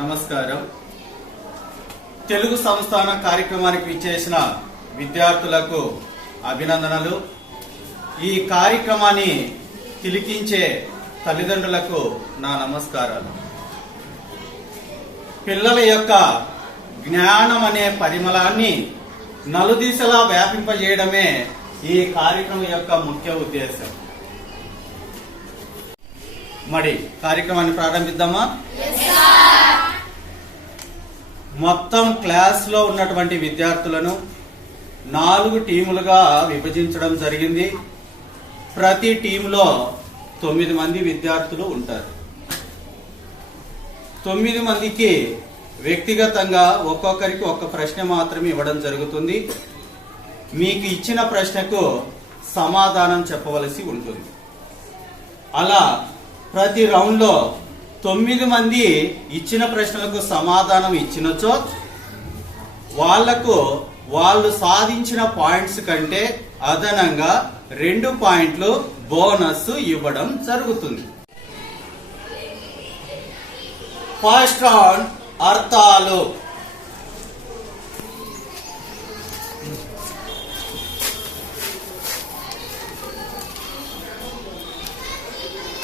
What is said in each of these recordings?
నమస్కారం. తెలుగు సంస్థాన కార్యక్రమానికి విచ్చేసిన విద్యార్థులకు అభినందనలు. ఈ కార్యక్రమాన్ని తిలకించే తల్లిదండ్రులకు నా నమస్కారాలు. పిల్లల యొక్క జ్ఞానం అనే పరిమళాన్ని నలుదిశలా వ్యాపింపజేయడమే ఈ కార్యక్రమం యొక్క ముఖ్య ఉద్దేశం. మరి కార్యక్రమాన్ని ప్రారంభిద్దామా? మొత్తం క్లాస్ లో ఉన్నటువంటి విద్యార్థులను 4 టీములుగా విభజించడం జరిగింది. ప్రతి టీంలో 9 మంది విద్యార్థులు ఉంటారు. 9 మందికి వ్యక్తిగతంగా ఒక్కొక్కరికి ఒక ప్రశ్న మాత్రమే ఇవ్వడం జరుగుతుంది. మీకు ఇచ్చిన ప్రశ్నకు సమాధానం చెప్పవలసి ఉంటుంది. అలా ప్రతి రౌండ్ లో 9 మంది ఇచ్చిన ప్రశ్నలకు సమాధానం ఇచ్చినచో వాళ్లకు వాళ్ళు సాధించిన పాయింట్స్ కంటే అదనంగా 2 పాయింట్లు బోనస్ ఇవ్వడం జరుగుతుంది. ఫస్ట్ రౌండ్ అర్థాలు.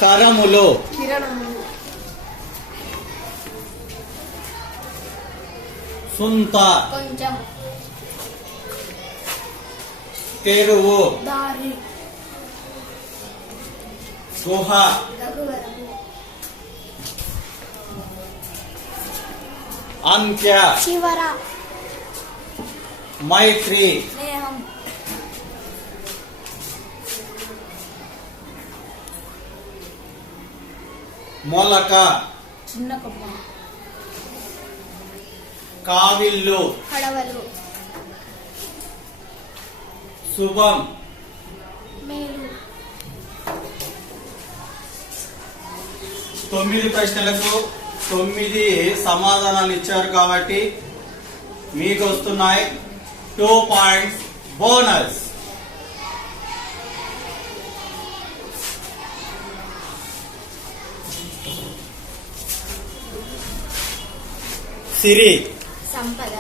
కరములు, సుంత, తెరువు, గుహ, అంత్య, మైత్రి, మొలక, చిన్న కొమ్మ, కావిల్లు, కడవలు, శుభం, మేలు. 9 ప్రశ్నలకు 9 సమాధానాలు ఇచ్చారు కాబట్టి మీకు వస్తున్నాయి 2 పాయింట్స్ బోనస్. సిరి, సంపద,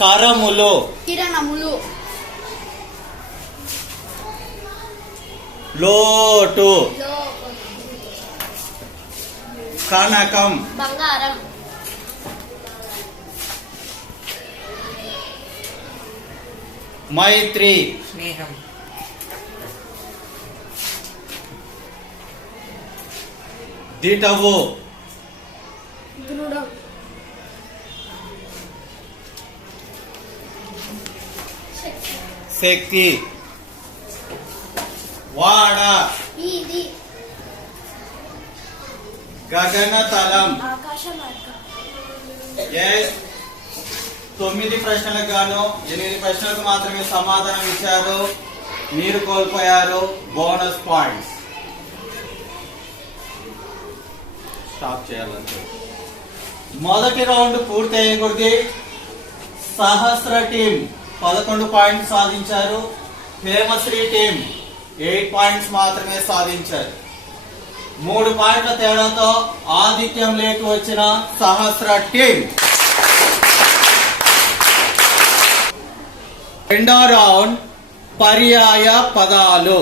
కరములు, కిరణములు, లోటు, కనకం, బంగారం, మైత్రి, స్నేహం, దిటవు, దృఢం, శక్తి, వాడ, వీధి, గగనతలం. ఆకాశ మార్గం. 9 ప్రశ్నలకు గాను 8 ప్రశ్నలకు మాత్రమే సమాధానం ఇచ్చారు. మీరు కోల్పోయారు బోనస్ పాయింట్స్. స్టాప్ చేయాలంటే మొదటి రౌండ్ పూర్తి అయ్యకూడదు. సహస్ర టీం 11 పాయింట్స్ సాధించారు. హేమశ్రీ టీం 8 పాయింట్స్ మాత్రమే సాధించారు. 3 పాయింట్ల తేడాతో ఆధిక్యం లేకి వచ్చిన సహస్ర టీం. రెండో రౌండ్ పర్యాయ పదాలు.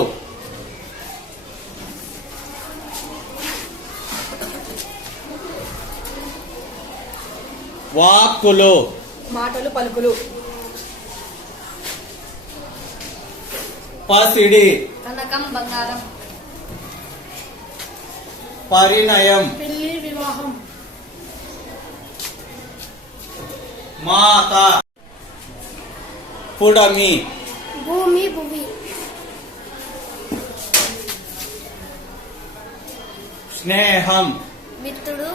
వాక్కులు, మాటలు, పలుకులు, పసిడి, కనకం, బంగారం, పరిణయం, పెళ్లి, వివాహం, మాత, పుడమి, భూమి, భువి, స్నేహం, మిత్రుడు,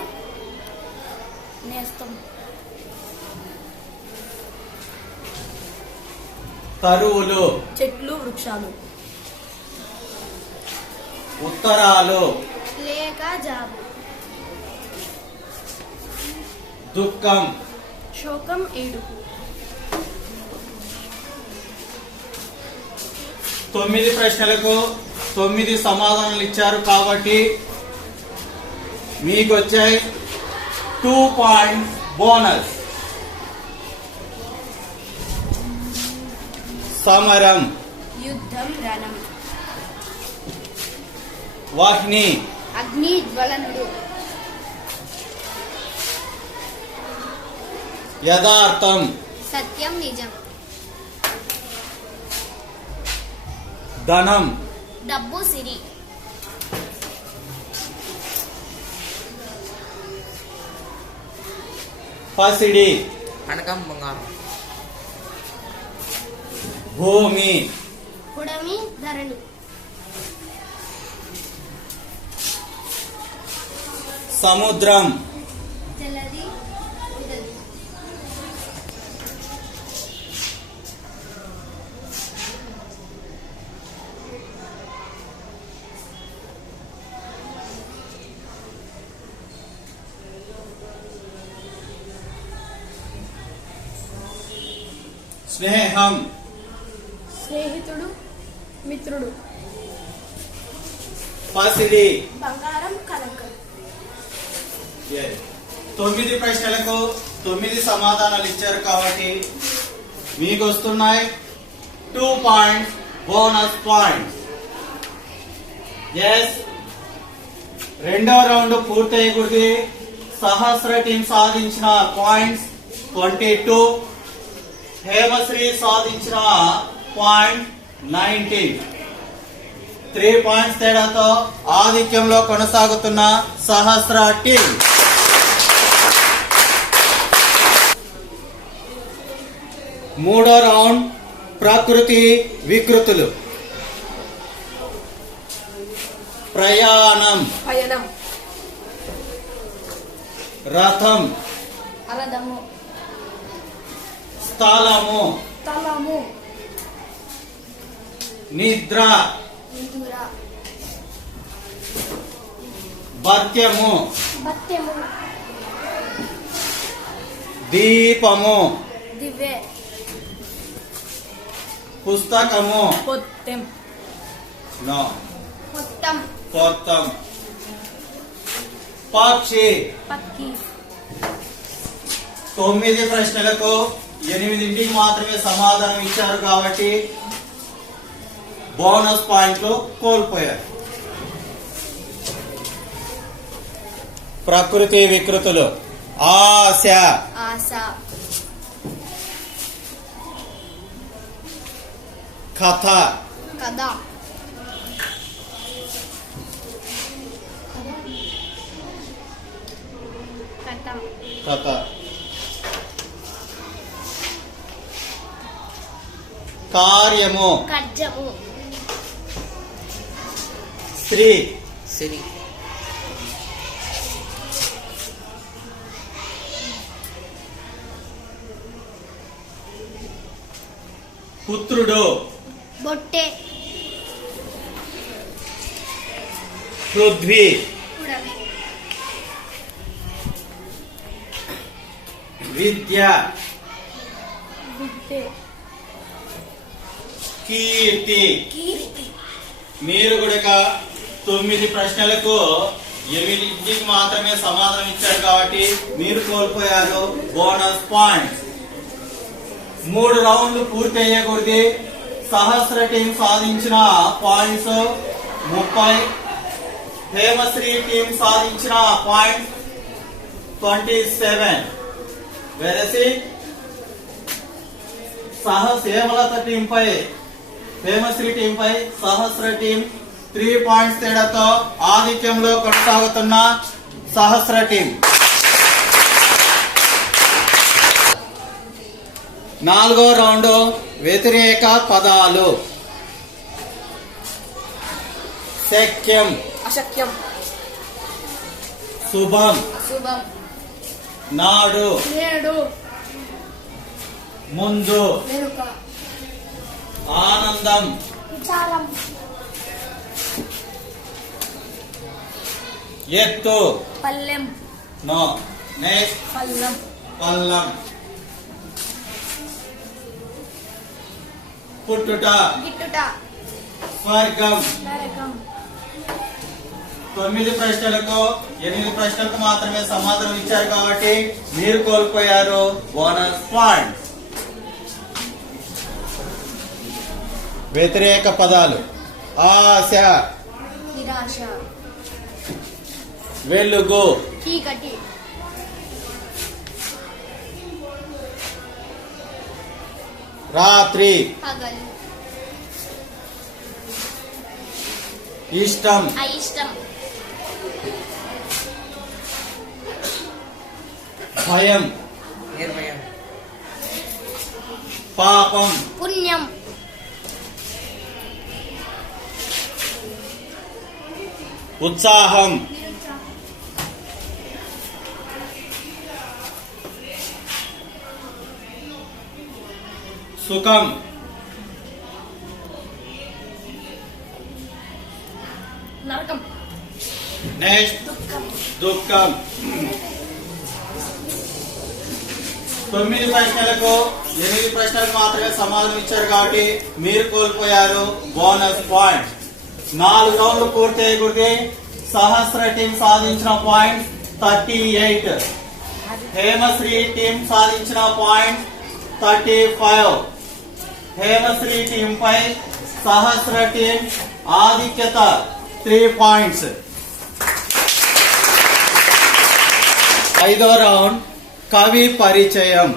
నేస్తం, తరువులు, చెట్లు, వృక్షాలు, ఉత్తరాలు, లేక, జాబు, దుఃఖం, శోకం, ఏడుపు, 9 ప్రశ్నలకు 9 సమాధానాలు ఇచ్చారు కాబట్టి మీకు వచ్చాయి 2 పాయింట్స్ బోనస్. సమరం, యుద్ధం రణం. వాహిని, అగ్ని జ్వలనుడు. యథార్థం, సత్యం నిజం. ధనం, డబ్బు సిరి. పసిడి, కనకం బంగారం. భూమి, పుడమి ధరణి. సముద్రం, జలది ఉదది. స్నేహం, స్నేహితుడు మిత్రుడు. పసిడి. బంగారం కనకం. 9 ప్రశ్నలకు 9 సమాధానాలు ఇచ్చారు కాబట్టి మీకు వస్తున్నాయి 2 పాయింట్స్ బోనస్ పాయింట్స్. ఎస్, రెండవ రౌండ్ పూర్తయ్యకూడదు. సహస్ర టీం సాధించిన పాయింట్స్ 22, హేమశ్రీ సాధించిన పాయింట్ 19. 3 పాయింట్స్ తేడాతో ఆధిక్యంలో కొనసాగుతున్న సహస్ర టీం. మూడో రౌండ్ ప్రకృతి వికృతులు. ప్రయాణం, పయనం. రథం, అరదము. స్థలము, తలము. నిద్ర, నిదుర. భత్యము, భత్యము. దీపము, దివ్వె. పుస్తకము, పొత్తెం. నో, మొత్తం. పొత్తం. పక్షి. పక్కి. 9 ప్రశ్నలకు 8 మాత్రమే సమాధానం ఇచ్చారు కాబట్టి బోనస్ పాయింట్లు కోల్పోయారు. ప్రకృతి వికృతులు. ఆశ, ఆశ. కథ, కథ. కథ. కథ. కార్యము, కర్జము. స్త్రీ, సిరి. పుత్రుడు, బొట్టె. పృథ్వీ, పుడమి. విద్య, గుడ్డె. కీర్తి. కీర్తి. మీరు కూడా 9 ప్రశ్నలకు 8 మాత్రమే సమాధానం ఇచ్చారు కాబట్టి మీరు కోల్పోయారు బోనస్ పాయింట్స్. 3 రౌండ్లు పూర్తి అయ్యకూడదు. సహస్ర టీం సాధించిన పాయింట్స్ 30, హేమశ్రీ టీం సాధించిన పాయింట్స్ 27. వెరసి హేమలత టీం పై, హేమశ్రీ టీం పై సహస్ర టీం 3 పాయింట్స్ తేడాతో ఆధిక్యంలో కొనసాగుతున్న సహస్ర టీం. 4వ రౌండ్ వ్యతిరేక పదాలు. శక్యం, అశక్యం. శుభం, శుభం. నాడు, నేడు. ముందు, వెనుక. ఆనందం, విచారం. ఎత్తు, పల్లెం. నో, నెక్స్ట్, పల్లం. పల్లం. పుట్టుట, గిట్టుట. స్వర్గం, నరకం. 9 ప్రశ్నలకు 8 ప్రశ్నలకు మాత్రమే సమాధానం ఇచ్చారు కాబట్టి మీరు కోల్పోయారు బోనస్ పాయింట్. వ్యతిరేక పదాలు ఆశ, నిరాశ, వెలుగు, చీకటి, రాత్రి, పగలు, ఇష్టం, అయిష్టం, భయం, నిర్భయం, పాపం, పుణ్యం, ఉత్సాహం, సుఖం, నరకం, నెక్స్ట్ దుఃఖం, దుఃఖం. 9 ప్రశ్నలకు 8 ప్రశ్నలకు మాత్రమే సమాధానం ఇచ్చారు కాబట్టి మీరు కోల్పోయారు బోనస్ పాయింట్. 4 రౌండ్లు పూర్తి అయ్యి సహస్ర టీం సాధించిన పాయింట్ 38, హేమశ్రీ టీం సాధించిన పాయింట్ 35. హేమశ్రీ టీం పై సహస్ర టీం ఆధిక్యత 3 పాయింట్స్. 5వ రౌండ్ కవి పరిచయం.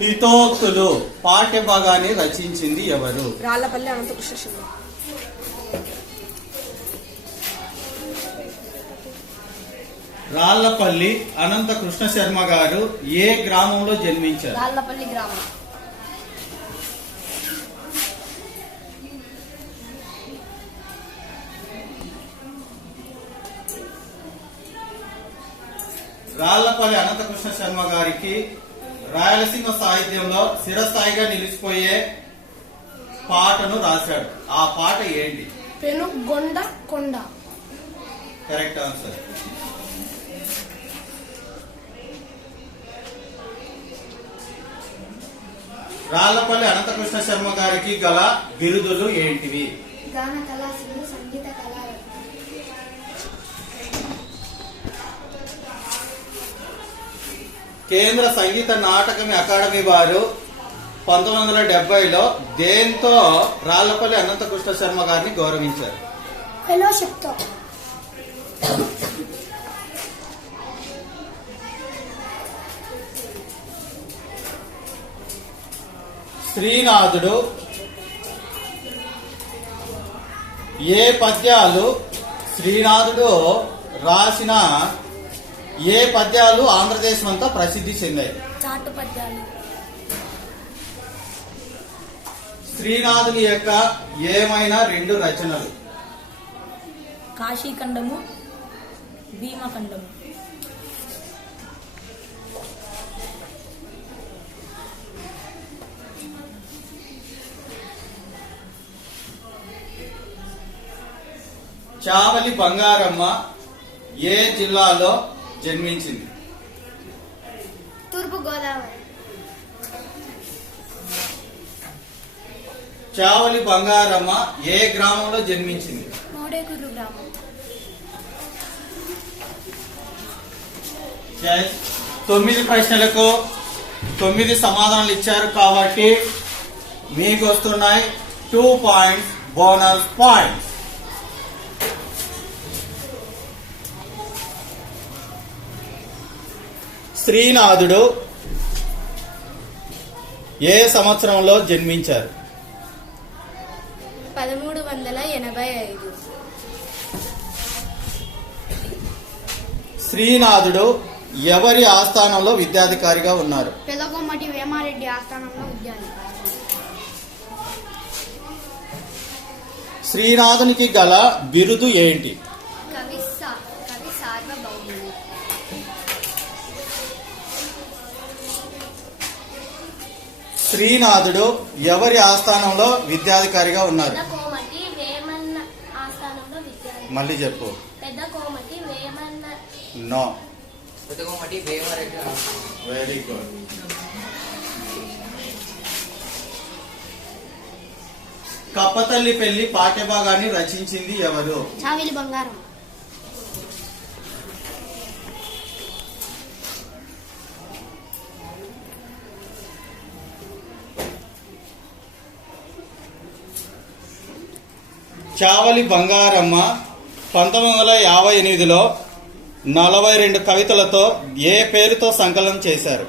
హితోక్తులు పాఠ్య భాగాన్ని రచించింది ఎవరు? రాళ్లపల్లి అనంతకృష్ణ శర్మ. రాళ్లపల్లి అనంత కృష్ణ శర్మ గారు ఏ గ్రామంలో జన్మించారు? రాళ్లపల్లి గ్రామం. రాళ్లపల్లి అనంత కృష్ణ శర్మ గారికి రాయలసీమ సాహిత్యంలో చిరస్థాయిగా నిలిచిపోయే పాటను రాశాడు. ఆ పాట ఏంటి? పెనుగొండ కొండ. Correct answer. రాళ్లపల్లి అనంత కృష్ణ శర్మ గారికి గల బిరుదులు ఏంటివి? గాన కళాశిల్పి, సంగీత కళారత్న. కేంద్ర సంగీత నాటక అకాడమీ వారు 1970లో దేంతో రాళ్లపల్లి అనంత కృష్ణ శర్మ గారిని గౌరవించారు? ఫెలోషిప్ తో. శ్రీనాథుడు ఏ పద్యాలు శ్రీనాథుడు రాసిన ఏ పద్యాలు ఆంధ్రదేశం అంతా ప్రసిద్ధి చెందాయి? చాటు పద్యాలు. శ్రీనాథుని యొక్క ఏమైనా 2 రచనలు? కాశీఖండము, భీమఖండము. చావలి బంగారమ్మ ఏ జిల్లాలో జన్మించింది? తూర్పు గోదావరి. చావలి బంగారమ్మ ఏ గ్రామంలో జన్మించింది? మోడేకుర్రు గ్రామం. Yes. 9 ప్రశ్నలకు 9 సమాధానాలు ఇచ్చారు కాబట్టి మీకు వస్తున్నాయి 2 పాయింట్స్ బోనస్ పాయింట్స్. శ్రీనాథుడు ఏ సంవత్సరంలో జన్మించారు? 1385. శ్రీనాథుడు ఎవరి ఆస్థానంలో విద్యాధికారిగా ఉన్నారు? పెదకొమ్మటి వేమారెడ్డి ఆస్థానంలో విద్యాధికారి. శ్రీనాథునికి గల బిరుదు ఏంటి? కవి సార్వభౌముడు. శ్రీనాథుడు ఎవరి ఆస్థానంలో విద్యాధికారిగా ఉన్నారు? పెదకోమటి వేమన్న ఆస్థానంలో విద్యాధికారి. మళ్ళీ చెప్పు. Pedakomati Vemanna. No. Peddagomati Vemareddy. Very good. కప్పతల్లి పెళ్లి పాఠ్యభాగాన్ని రచించింది ఎవరు? చావిలి బంగారం. చావలి బంగారమ్మ 1958లో 42 కవితలతో ఏ పేరుతో సంకలనం చేశారు?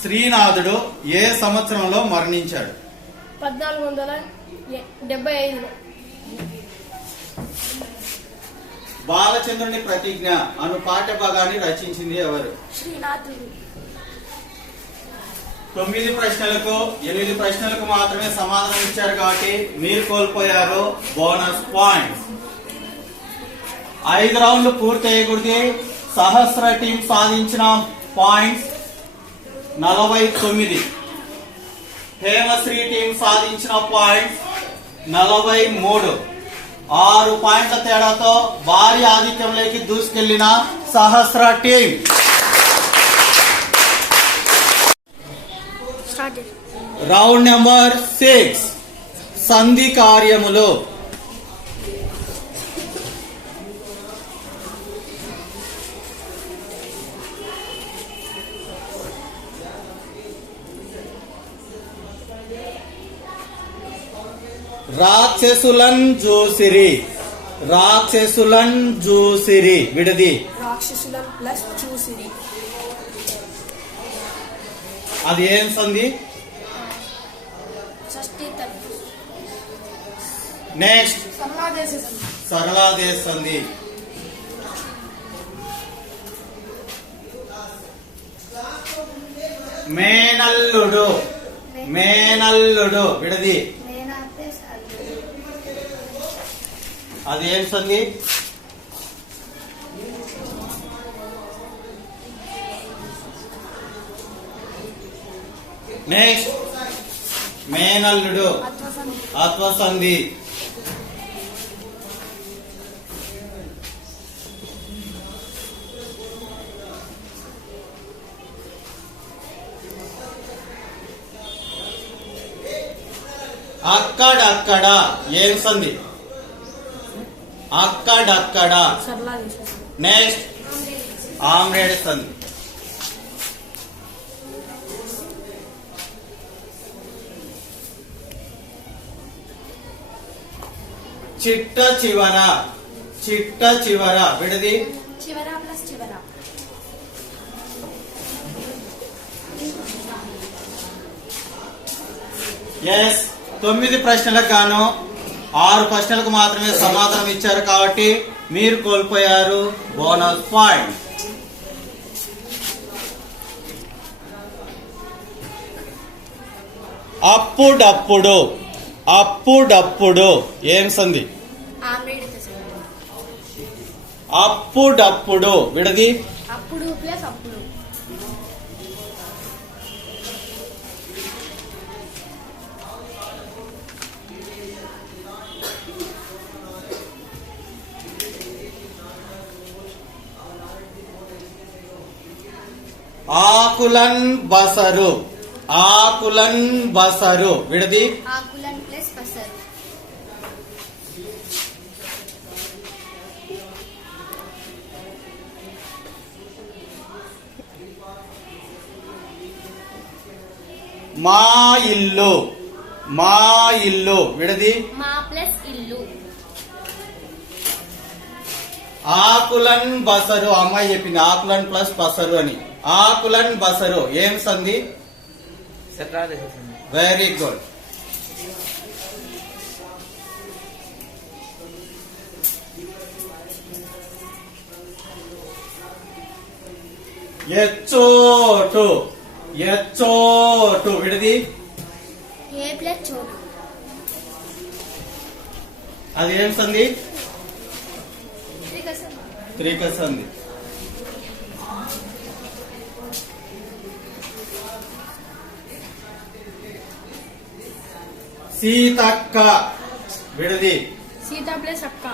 శ్రీనాథుడు ఏ సంవత్సరంలో మరణించాడు? 1475. బాలచంద్రుని ప్రతిజ్ఞ అను పాఠ్యభాగాన్ని రచించింది ఎవరు? శ్రీనాథుడు. 9 ప్రశ్నలకు 8 ప్రశ్నలకు మాత్రమే సమాధానం ఇచ్చారు కాబట్టి మీరు కోల్పోయారు బోనస్ పాయింట్స్. 5 రౌండ్లు పూర్తి అయ్యకూడదు. సహస్ర టీం సాధించిన పాయింట్స్ 49. హేమశ్రీ టీం సాధించిన పాయింట్స్ 43. 6 పాయింట్ల తేడాతో భారీ ఆధిక్యంలోకి దూసుకెళ్లిన సహస్ర టీం. రౌండ్ నెంబర్ 6 సంధి కార్యములు. రాక్షసులన్ జూసిరి. రాక్షసులన్ జూసిరి విడది. రాక్షసులం ప్లస్ చూసిరి. అది ఏం సంధి? నెక్స్ట్ సరళాదేశ సంధి. మేనల్లుడు. మేనల్లుడు విడది. అది ఏం సంధి? నెక్స్ట్ మేనల్లుడు ఆత్మసంధి. అక్కడక్కడ ఏం సంధి? అక్కడక్కడ. నెక్స్ట్ ఆమ్రేడ్ సంధి. చిట్ట చివర. చిట్ట చివర విడది. చివర ప్లస్ చివర. ఎస్ 9 ప్రశ్నలకు గాను 6 ప్రశ్నలకు మాత్రమే సమాధానం ఇచ్చారు కాబట్టి మీరు కోల్పోయారు బోనస్ పాయింట్. అప్పుడప్పుడు. అప్పుడప్పుడు ఏం సంధి? అప్పుడప్పుడు విడది. అప్పుడు ప్లస్ అప్పుడు. ఆకులన్ బసరు. ఆకులన్ బసరు విడది. ఆకులన్ ప్లస్ బసరు. మా ఇల్లు. మా ఇల్లు విడది. మా ప్లస్ ఇల్లు. ఆకులన్ బసరు అమ్మాయి చెప్పింది ఆకులన్ ప్లస్ బసరు అని. ఆకులన్ బసరు ఏం సంధి? సరళాదేశ సంధి. Very good. ఎచ్చోటు. ఎచ్చోటు విడది. ఏ ప్లస్ చోటు. అది ఏం సంధి? త్రిక సంధి. సీతక్క విడది. సీత ప్లస్ అక్క.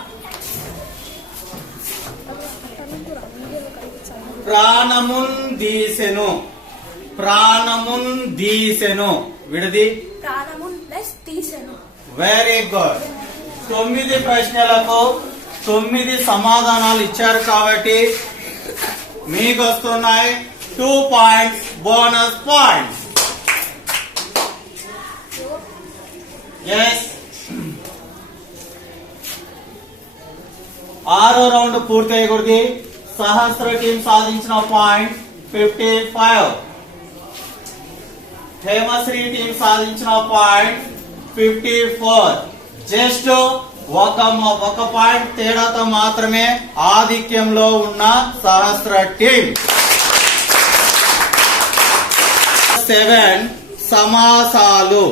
ప్రాణముందీసెను. ప్రాణముందీసెను. విడది. ప్రాణమున్ ప్లస్ తీసెను. Very good. 9 ప్రశ్నలకు 9 సమాధానాలు ఇచ్చారు కాబట్టి మీకు వస్తున్నాయి 2 పాయింట్స్ బోనస్ పాయింట్స్. ఎస్. 6వ రౌండ్ పూర్తి అయ్యకూడదు. సహస్ర టీం సాధించిన పాయింట్ 55. హేమశ్రీ టీం సాధించిన పాయింట్ 54. జస్ట్ ఒక పాయింట్ తేడాతో మాత్రమే ఆధిక్యంలో ఉన్న సహస్ర టీం. 7 సమాసాలు.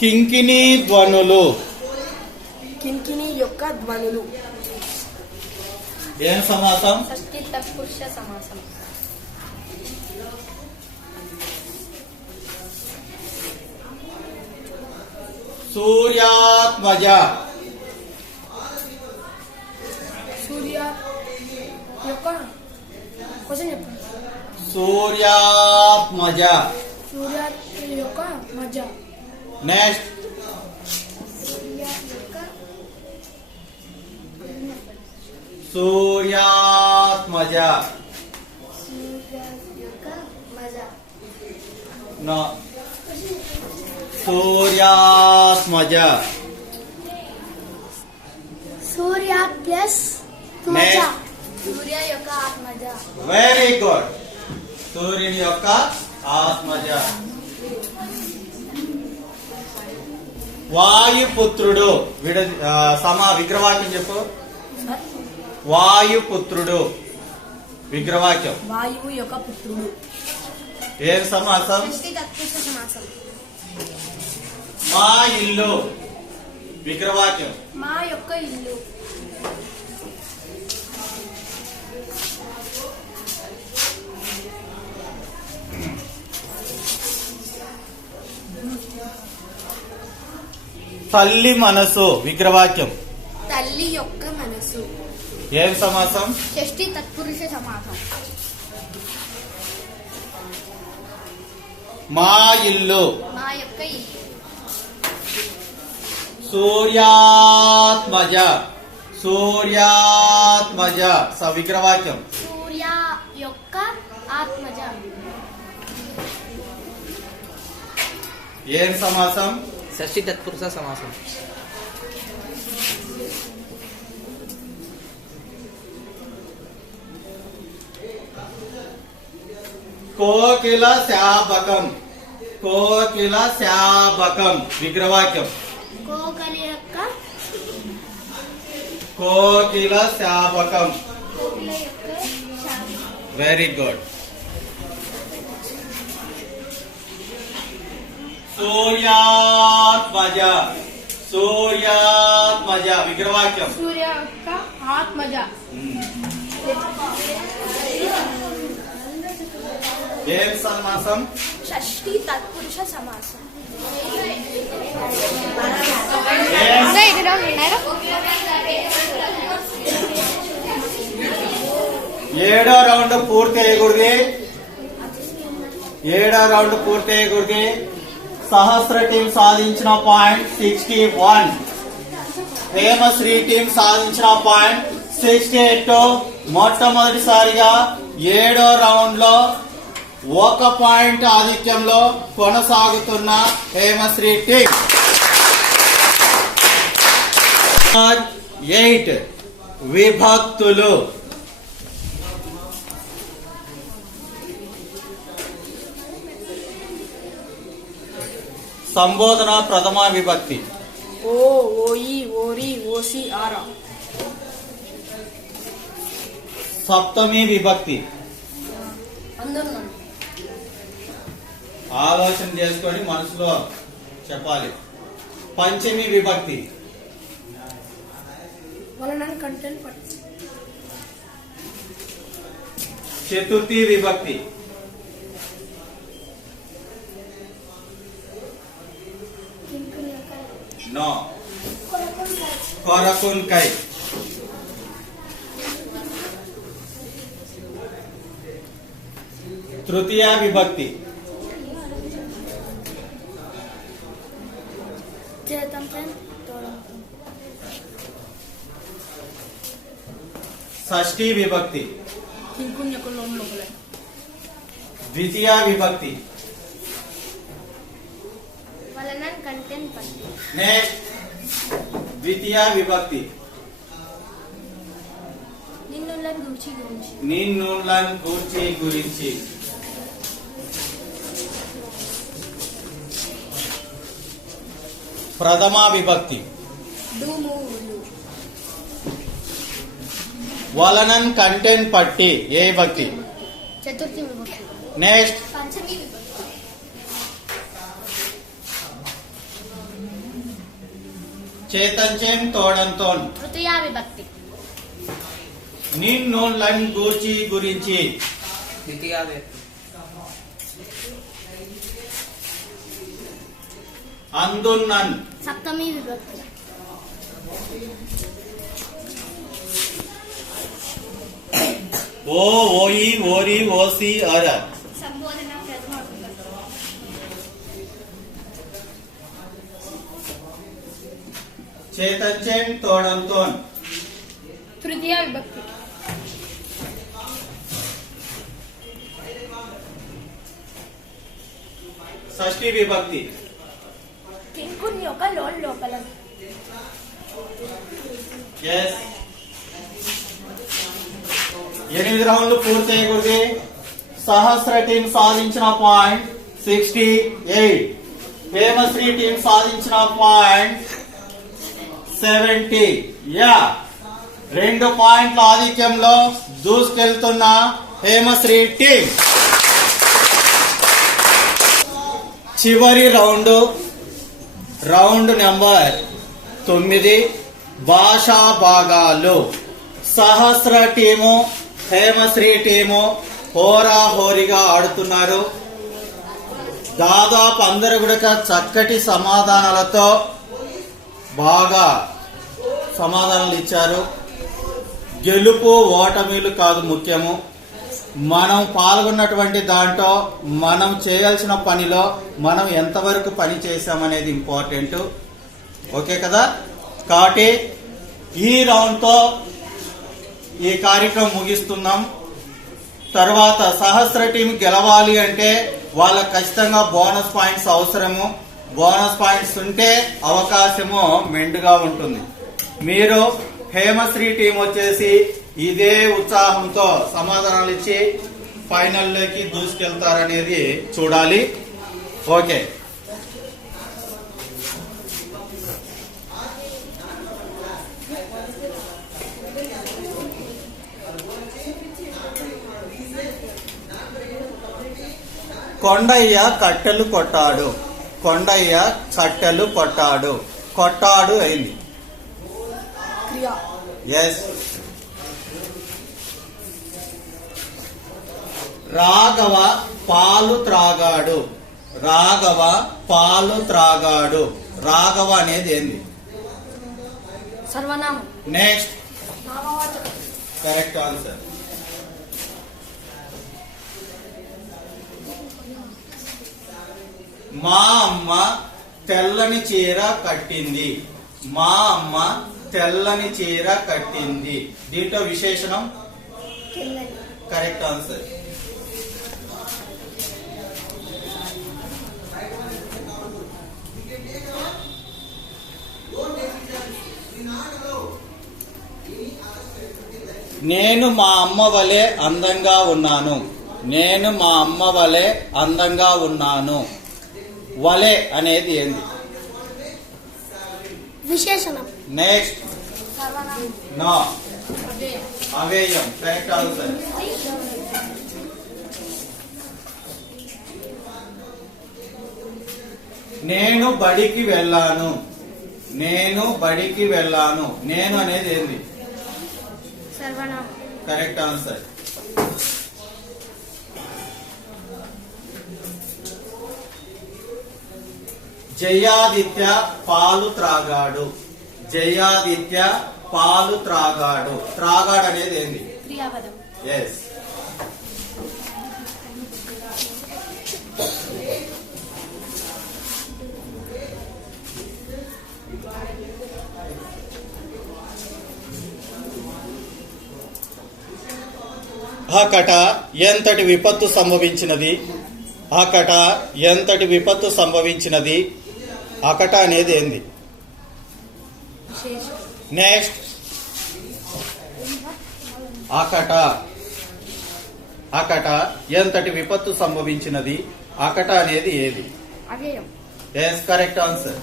కింకిణీ ధ్వనులు. కింకిణి యొక్క ధ్వనులు. ఏం సమాసం? షష్ఠి తత్పురుష సమాసం. సూర్యాత్మజ. సూర్య యొక్క క్వశ్చన్ చెప్పండి. సూర్యాత్మజ. సూర్య యొక్క మజ. నెక్స్ట్. సూర్యాత్మజ. నో. సూర్యాత్మజ. సూర్య ప్లస్ నెక్స్ట్. సూర్య యొక్క ఆత్మజ. Very good. సూర్యుని యొక్క ఆత్మజ. వాయుపుత్రుడు. విగ్రహవాక్యం చెప్పు. వాయుపుత్రుడు విగ్రహవాక్యం. వాయువు యొక్క పుత్రుడు. ఏం సమాసం? షష్ఠి తత్పురుష సమాసం. మా ఇల్లు విగ్రహవాక్యం. మా యొక్క ఇల్లు. తల్లి మనసు విగ్రహవాక్యం. తల్లి యొక్క మనసు. ఏం సమాసం? షష్ఠి తత్పురుష సమాసం. మా ఇల్లు. మా యొక్క ఇల్లు. సూర్యాత్మజ. సూర్యాత్మజ విగ్రహవాక్యం. సూర్య యొక్క ఆత్మజ. ఏం సమాసం? షష్ఠి తత్పురుష సమాసం. కోకిల శాపకం. కోకిల శాపకం విగ్రహవాక్యం. కోకలి యొక్క. కోకిల శాపకం. కోకిల యొక్క శాపం. Very good. సూర్యాత్మజ. సూర్యాత్మజ విగ్రహవాక్యం. సూర్య యొక్క ఆత్మజ. ఏం సమాసం? షష్ఠి తత్పురుష సమాసం. ఏడో రౌండ్ పూర్తి అయ్యకూడదు. ఏడో రౌండ్ పూర్తి అయ్యకూడదు. సహస్ర టీం సాధించిన పాయింట్ 61. హేమశ్రీ టీం సాధించిన పాయింట్ 68. మొట్టమొదటిసారిగా ఏడో రౌండ్ లో 1 పాయింట్ ఆధిక్యంలో కొనసాగుతున్న హేమశ్రీ టీం. 8 విభక్తులు. సంబోధన ప్రథమ విభక్తి. ఓ, ఓయి, ఓరి, ఓసి, ఆరా. సప్తమి విభక్తి. అందరూ ఆలోచన చేసుకొని మనసులో చెప్పాలి. పంచమి విభక్తి. వలన కంటెంట్ పట్టు. చతుర్థి విభక్తి. నో. కొరకున్కై. తృతీయ విభక్తి. షష్ఠీ విభక్తి. కింకున్ యొక్క లోన్ లోపల ద్వితీయ విభక్తి. వలనన్ కంటెన్ పట్టి. నెక్స్ట్ ద్వితీయ విభక్తి. నిన్నులను గూర్చి గురించి. నిన్నులను గూర్చి గురించి. ప్రథమ విభక్తి. డూములు వలనన్ కంటెన్ పట్టి ఏ విభక్తి. చతుర్థి విభక్తి. నెక్స్ట్ పంచమి విభక్తి. చేతంచెన్ తోడంతోన్. తృతీయ విభక్తి. నిన్నులను గూర్చి గురించి. ద్వితీయ విభక్తి. అందున్నన్. సప్తమి విభక్తి. ఓ ఓయి ఓరి ఓసి అర. సంబోధన ప్రథమ విభక్తి. చేతంచెన్ తోడంతోన్. తృతీయ విభక్తి. షష్ఠీ విభక్తి. కింకున్ యొక్క లోన్ లోపల. Yes. 8 రౌండ్లు పూర్తి అయ్యకూడదు. సహస్ర టీం సాధించిన పాయింట్ 68. హేమశ్రీ టీం సాధించిన పాయింట్ 70. యా 2 పాయింట్ల ఆధిక్యంలో దూసుకెళ్తున్న హేమశ్రీ టీం. చివరి రౌండ్ నెంబర్ 9 భాషా భాగాలు. సహస్ర టీము హేమశ్రీ టీము హోరాహోరీగా ఆడుతున్నారు. దాదాపు అందరూ కూడా చక్కటి సమాధానాలతో బాగా సమాధానాలు ఇచ్చారు. గెలుపు ఓటమిలు కాదు ముఖ్యము, మనం పాల్గొన్నటువంటి దాంట్లో మనం చేయాల్సిన పనిలో మనం ఎంతవరకు పని చేశామనేది ఇంపార్టెంట్. ఓకే కదా. కాబట్టి ఈ రౌండ్తో ఈ కార్యక్రమం ముగిస్తున్నాం. తర్వాత సహస్ర టీం గెలవాలి అంటే వాళ్ళకి ఖచ్చితంగా బోనస్ పాయింట్స్ అవసరము. బోనస్ పాయింట్స్ ఉంటే అవకాశము మెండుగా ఉంటుంది. మీరు హేమశ్రీ టీం వచ్చేసి ఇదే ఉత్సాహంతో సమాధానాలు ఇచ్చి ఫైనల్లోకి దూసుకెళ్తారనేది చూడాలి. ఓకే. కొండయ్య కట్టెలు కొట్టాడు. కొండయ్య కట్టెలు కొట్టాడు. కొట్టాడు అయింది. క్రియ. ఎస్. రాఘవ పాలు త్రాగాడు. రాఘవ పాలు త్రాగాడు. రాఘవ అనేది ఏంది. సర్వనామం. నెక్స్ట్ నామవాచకం. Correct answer. మా అమ్మ తెల్లని చీర కట్టింది. మా అమ్మ తెల్లని చీర కట్టింది. దీంట్లో విశేషణం కరెక్ట్ ఆన్సర్. నేను మా అమ్మ వలె అందంగా ఉన్నాను. నేను మా అమ్మ వలె అందంగా ఉన్నాను. వలె అనేది ఏంది. విశేషణం. నెక్స్ట్ సర్వనామం. నా అవేయం. Correct answer. నేను బడికి వెళ్ళాను. నేను బడికి వెళ్ళాను. నేను అనేది ఏంది. సర్వనామం. Correct answer. జయాదిత్య పాలు త్రాగాడు. జయాదిత్య పాలు త్రాగాడు. త్రాగాడు అనేది ఏంది? క్రియాపదం. ఎస్. అకట ఎంతటి విపత్తు సంభవించినది. అకట ఎంతటి విపత్తు సంభవించినది. అకట అనేది ఏంది? నెక్స్ట్. అకట అకట ఎంతటి విపత్తు సంభవించినది. అకట అనేది ఏది? అవ్యయం. Yes, correct answer.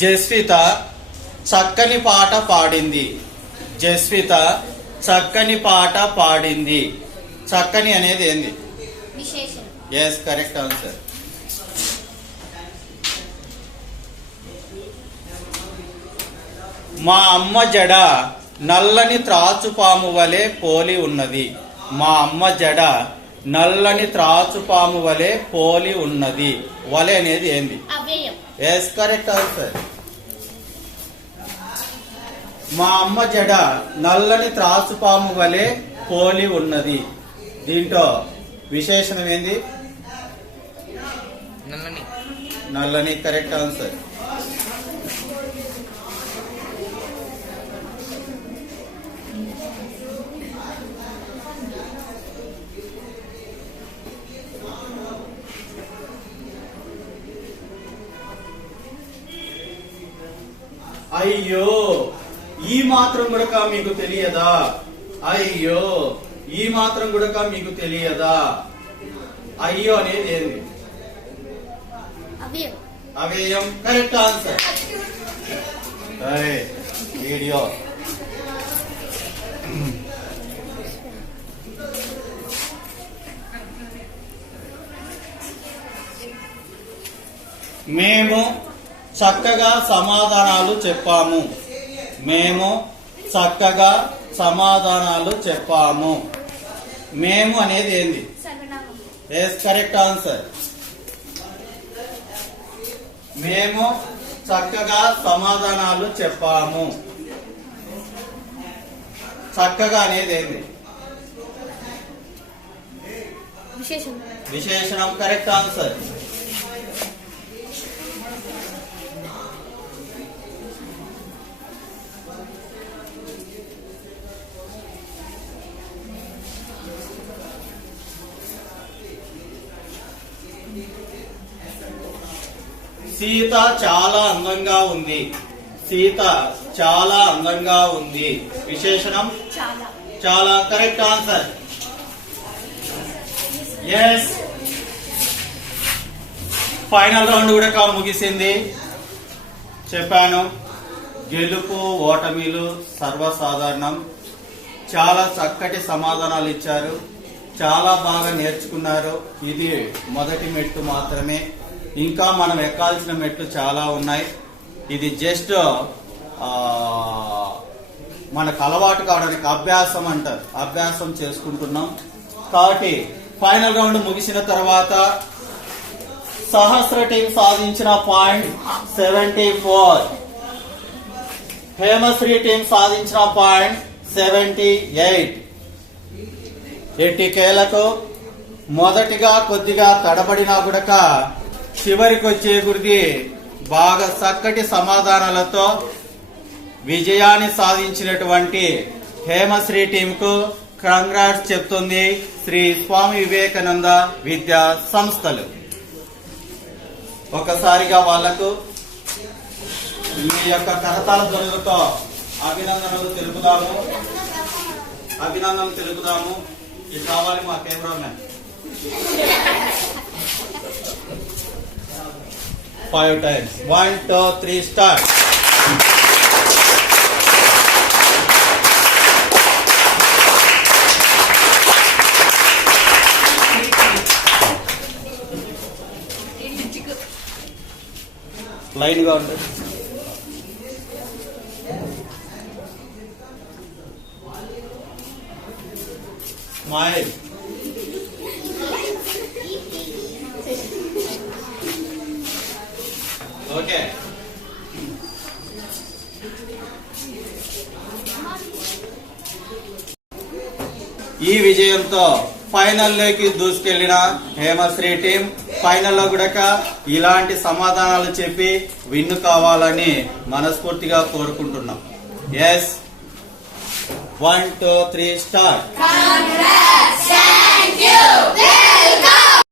జస్విత చక్కని పాట పాడింది. జస్విత చక్కని పాట పాడింది. చక్కని అనేది ఏంది? విశేషణం. Yes, correct answer. మా అమ్మ జడ నల్లని త్రాచుపాము వలె పోలి ఉన్నది. మా అమ్మ జడ నల్లని త్రాచుపాము వలె పోలి ఉన్నది. వలె అనేది ఏంది? అవ్యయం. Yes, correct answer. మా అమ్మ జడ నల్లని త్రాచుపాము వలె పోలి ఉన్నది. దీంట్లో విశేషణం ఏంది? నల్లని. నల్లని, కరెక్ట్ ఆన్సర్. అయ్యో ఈ మాత్రం కూడా మీకు తెలియదా. అయ్యో ఈ మాత్రం కూడా మీకు తెలియదా. అయ్యో అనేది ఏంది? అవ్యయం. అవ్యయం, కరెక్ట్ ఆన్సర్. వీడియో మేము చక్కగా సమాధానాలు చెప్పాము. మేము చక్కగా సమాధానాలు చెప్పాము. మేము అనేది ఏంది? సర్వనామం. Yes, correct answer. మేము చక్కగా సమాధానాలు చెప్పాము. చక్కగా అనేది ఏంది? విశేషణం. విశేషణం, కరెక్ట్ ఆన్సర్. సీత చాలా అందంగా ఉంది. సీత చాలా అందంగా ఉంది. విశేషణం చాలా. చాలా, correct answer. Yes. Final round కూడా ముగిసింది. చెప్పాను, గెలుపు ఓటమిలు సర్వసాధారణం. చాలా చక్కటి సమాధానాలు ఇచ్చారు. చాలా బాగా నేర్చుకున్నారు. ఇది మొదటి మెట్టు మాత్రమే. ఇంకా మనం ఎక్కాల్సిన మెట్లు చాలా ఉన్నాయి. ఇది జస్ట్ మనకు అలవాటు కావడానికి అభ్యాసం అంటారు. అభ్యాసం చేసుకుంటున్నాం. కాబట్టి ఫైనల్ రౌండ్ ముగిసిన తర్వాత సహస్ర టీం సాధించిన పాయింట్ 74, హేమశ్రీ టీం సాధించిన పాయింట్ 78. ఎట్టికేలకు మొదటిగా కొద్దిగా తడబడినా కూడా చివరికి వచ్చే గురికి బాగా చక్కటి సమాధానాలతో విజయాన్ని సాధించినటువంటి హేమశ్రీ టీంకు కంగ్రాట్స్ చెప్తుంది శ్రీ స్వామి వివేకానంద విద్యా సంస్థలు. ఒకసారిగా వాళ్లకు మీ యొక్క కరతాళ ధ్వనులతో అభినందనలు తెలుపుదాము. ఇది కావాలి మా కెమెరామెన్. 5 times. 1, 2, 3, start. లైన్ గా ఉండండి. స్మైల్. ఓకే. ఈ విజయంతో ఫైనల్లోకి దూసుకెళ్లిన హేమశ్రీ టీం ఫైనల్లో కూడా ఇలాంటి సమాధానాలు చెప్పి విన్ కావాలని మనస్ఫూర్తిగా కోరుకుంటున్నాం. Yes 1 2 3 start. Thank you.